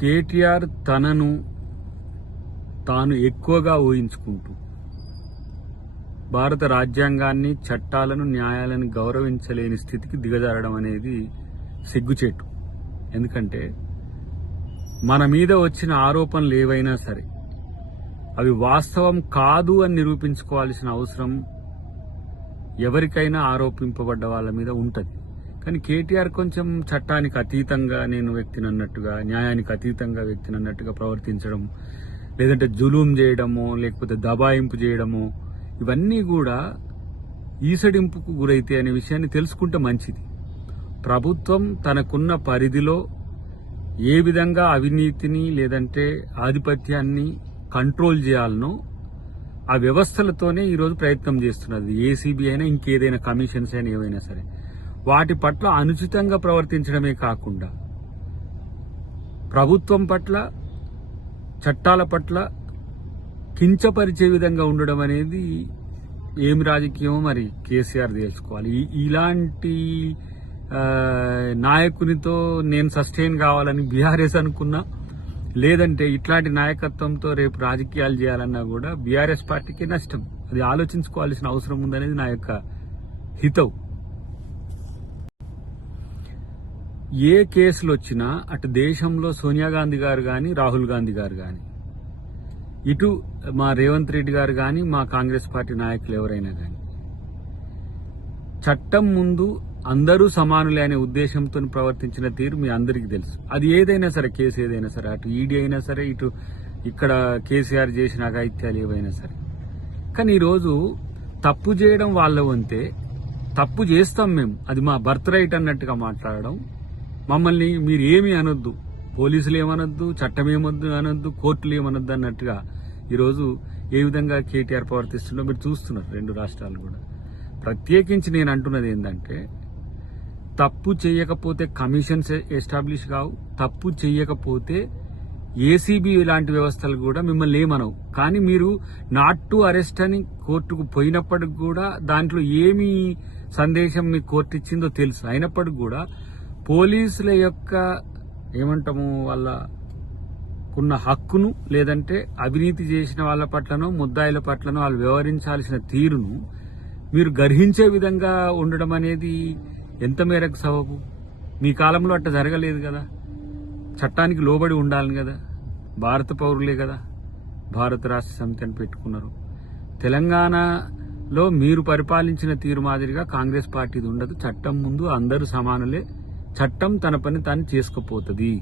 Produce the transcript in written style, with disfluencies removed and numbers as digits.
కేటీఆర్ తనను తాను ఎక్కువగా ఊహించుకుంటూ భారత రాజ్యాంగాన్ని, చట్టాలను, న్యాయాలను గౌరవించలేని స్థితికి దిగజారడం అనేది సిగ్గుచేటు. ఎందుకంటే మన మీద వచ్చిన ఆరోపణలు ఏవైనా సరే అవి వాస్తవం కాదు అని నిరూపించుకోవాల్సిన అవసరం ఎవరికైనా ఆరోపింపబడ్డ వాళ్ళ మీద ఉంటుంది. కానీ కేటీఆర్ కొంచెం చట్టానికి అతీతంగా నేను వ్యక్తినన్నట్టుగా, న్యాయానికి అతీతంగా వ్యక్తినన్నట్టుగా ప్రవర్తించడం, లేదంటే జులూం చేయడమో లేకపోతే దబాయింపు చేయడమో, ఇవన్నీ కూడా ఈసడింపుకు గురైతే అనే విషయాన్ని తెలుసుకుంటే మంచిది. ప్రభుత్వం తనకున్న పరిధిలో ఏ విధంగా అవినీతిని లేదంటే ఆధిపత్యాన్ని కంట్రోల్ చేయాలనో ఆ వ్యవస్థలతోనే ఈరోజు ప్రయత్నం చేస్తున్నది. ఏసీబీ అయినా ఇంకేదైనా కమిషన్స్ అయినా ఏవైనా సరే వాటి పట్ల అనుచితంగా ప్రవర్తించడమే కాకుండా ప్రభుత్వం పట్ల, చట్టాల పట్ల కించపరిచే విధంగా ఉండడం అనేది ఏమి రాజకీయమో మరి కేసీఆర్ తెలుసుకోవాలి. ఇలాంటి నాయకునితో నేను సస్టైన్ కావాలని బీఆర్ఎస్ అనుకున్నా, లేదంటే ఇట్లాంటి నాయకత్వంతో రేపు రాజకీయాలు చేయాలన్నా కూడా బీఆర్ఎస్ పార్టీకి నష్టం. అది ఆలోచించుకోవాల్సిన అవసరం ఉందనేది నా యొక్క హితవు. ఏ కేసులు వచ్చినా అటు దేశంలో సోనియా గాంధీ గారు కానీ, రాహుల్ గాంధీ గారు కానీ, ఇటు మా రేవంత్ రెడ్డి గారు కానీ, మా కాంగ్రెస్ పార్టీ నాయకులు ఎవరైనా కానీ చట్టం ముందు అందరూ సమానులే అనే ఉద్దేశంతో ప్రవర్తించిన తీరు మీ అందరికీ తెలుసు. అది ఏదైనా సరే, కేసు ఏదైనా సరే, అటు ఈడీ అయినా సరే, ఇటు ఇక్కడ కేసీఆర్ చేసిన అఘాయిత్యాలు ఏవైనా సరే. కానీ ఈరోజు తప్పు చేయడం వాళ్ళ వంతే, తప్పు చేస్తాం మేము, అది మా బర్త్ రైట్ అన్నట్టుగా మాట్లాడడం, మమ్మల్ని మీరు ఏమీ అనొద్దు, పోలీసులు ఏమనొద్దు, చట్టం ఏమొద్దు అనొద్దు, కోర్టులు ఏమనొద్దు అన్నట్టుగా ఈరోజు ఏ విధంగా కేటీఆర్ ప్రవర్తిస్తుందో మీరు చూస్తున్నారు. రెండు రాష్ట్రాలు కూడా. ప్రత్యేకించి నేను అంటున్నది ఏంటంటే, తప్పు చేయకపోతే కమిషన్స్ ఎస్టాబ్లిష్ కావు, తప్పు చేయకపోతే ఏసీబీ లాంటి వ్యవస్థలు కూడా మిమ్మల్ని ఏమనవు. కానీ మీరు నాట్ టు అరెస్ట్ అని కోర్టుకు పోయినప్పటికి కూడా దాంట్లో ఏమి సందేశం మీ కోర్టు ఇచ్చిందో తెలుసు. అయినప్పటికి కూడా పోలీసుల యొక్క ఏమంటాము వాళ్ళకున్న హక్కును, లేదంటే అవినీతి చేసిన వాళ్ళ పట్లనో ముద్దాయిల పట్లనో వాళ్ళు వ్యవహరించాల్సిన తీరును మీరు గర్హించే విధంగా ఉండడం అనేది ఎంత మేరకు సబబు? మీ కాలంలో అట్లా జరగలేదు కదా. చట్టానికి లోబడి ఉండాలి కదా, భారత పౌరులే కదా, భారత రాష్ట్ర సమితి అని పెట్టుకున్నారు. తెలంగాణలో మీరు పరిపాలించిన తీరు మాదిరిగా కాంగ్రెస్ పార్టీది ఉండదు. చట్టం ముందు అందరూ సమానులే, చట్టం తన పని తాను చేసుకుపోతుంది.